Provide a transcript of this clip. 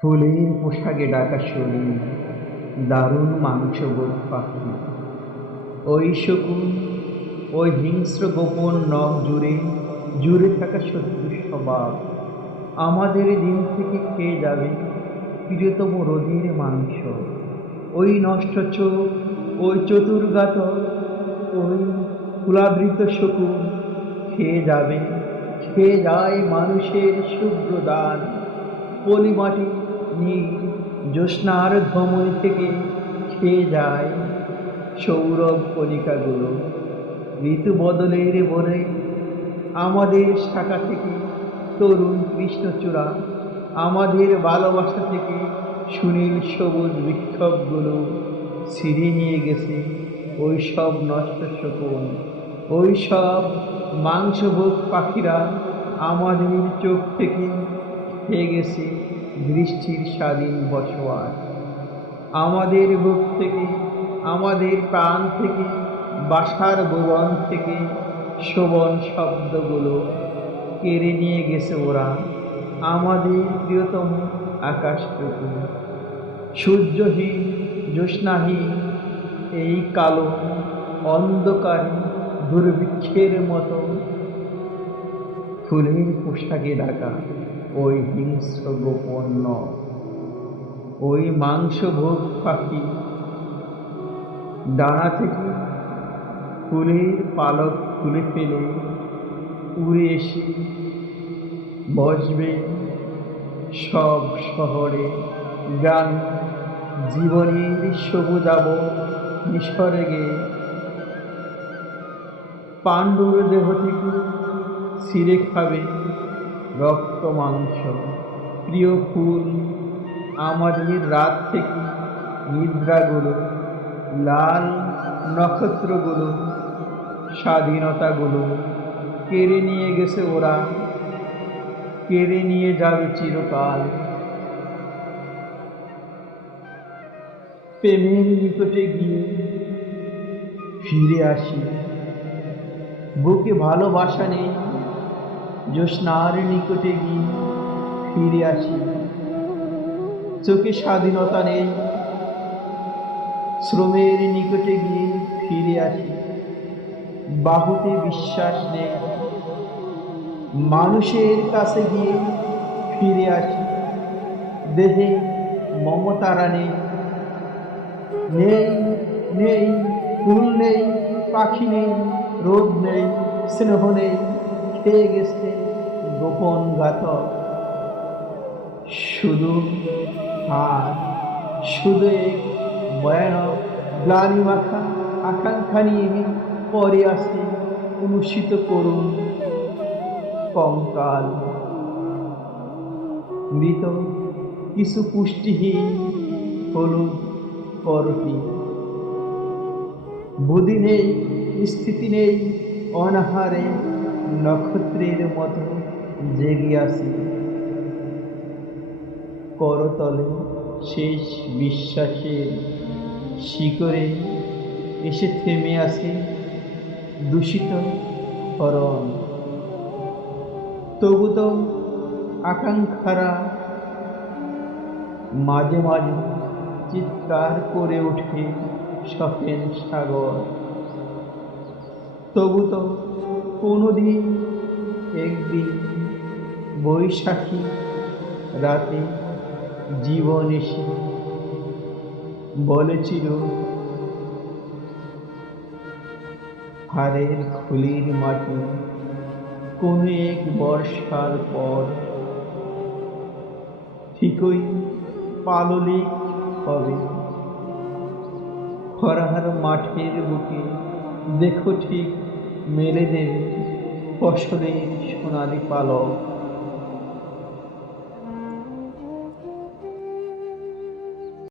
ফুলের পোশাকে ঢাকা শরীর, দারুণ মাংসবোধ পাখি। ওই শকুন, ওই হিংস্র গোপন নখ জুড়ে জুড়ে থাকা শত্রু স্বভাব আমাদের দিন থেকে খেয়ে যাবে প্রিয়তম রোদের মাংস। ওই নষ্ট চোখ, ওই চতুর্গাত, ওই ফুলাবৃত শকুন খেয়ে যায় মানুষের শুভ্র দান। পলিমাটি নীল জ্যোৎস্নার ধমনী থেকে খেয়ে যায় সৌরভ কণিকাগুলো। ঋতু বদলের বনে আমাদের শাখা থেকে তরুণ কৃষ্ণচূড়া, আমাদের ভালোবাসা থেকে সুনীল সবুজ বিক্ষোভগুলো ছিঁড়ে নিয়ে গেছে ওই সব নষ্ট শকুন, ওই সব মাংসভোগ পাখিরা আমাদের চোখ থেকে খেয়ে গেছে দৃষ্টির স্বাধীন বসবাস। আমাদের বুক থেকে, আমাদের প্রাণ থেকে, বাসার ভুবন থেকে শোভন শব্দগুলো কেড়ে নিয়ে গেছে ওরা আমাদের প্রিয়তম আকাশটুকু। সূর্যহীন জ্যোৎস্নাহীন এই কালো অন্ধকারে দুর্ভিক্ষের মতো ফুলের পোশাকে ঢাকা ওই হিংস্র গোপন নখ, ওই মাংসভোগ পাখি ডানা থেকে ফুলের পালক খুলে ফেলে উড়ে এসে বসবে সব শহরে গ্রামে জীবনের সবুজাব নিসর্গে। পাণ্ডুর দেহ থেকে ছিঁড়ে খাবে রক্ত মাংস প্রিয় ফুল আমাদের রাত থেকে নিদ্রাগুলো, লাল নক্ষত্রগুলো, স্বাধীনতাগুলো কেড়ে নিয়ে গেছে ওরা, কেড়ে নিয়ে যাবে চিরকাল। প্রেমের নিকটে গিয়ে ফিরে আসি, বুকে ভালোবাসা নেই, জ্যোৎস্নার নিকটে গিয়ে ফিরে আসি, চোখে স্বাধীনতা নেই, শ্রমের নিকটে গিয়ে ফিরে আসি, বাহুতে বিশ্বাস নেই, মানুষের কাছে গিয়ে ফিরে আসি, দেহে মমতারা নেই, নেই নেই ফুল নেই, পাখি নেই, রোদ নেই, স্নেহ নেই, খেয়ে গেছে গোপন ঘাতক। শুধু আর শুধু এক ভয়ানক গ্লানি মাখা আকাঙ্ক্ষা নিয়ে পরে আসে অনুষ্ঠিত করুন কঙ্কাল। মৃত কিছু পুষ্টিহীন হলুদ করটি, বুদ্ধি নেই, স্থিতি নেই, অনাহারে নক্ষত্রের মতো জেগে আসি করতলে শেষ বিশ্বাসের শিকরে এসে থেমে আসে দূষিত হরণ। তবু তো আকাঙ্ক্ষারা মাঝে মাঝে চিৎকার করে ওঠে সফেন সাগর। তবু তো কোনোদিন একদিন বৈশাখী রাতে জীবন এসে বলেছিল হাড়ের খুলির মাটি কোনো এক বর্ষার পর ঠিকই পাললিক হবে। খরার মাঠের বুকে দেখো ঠিক মেলে দেবে ফসলের সোনালি পালক।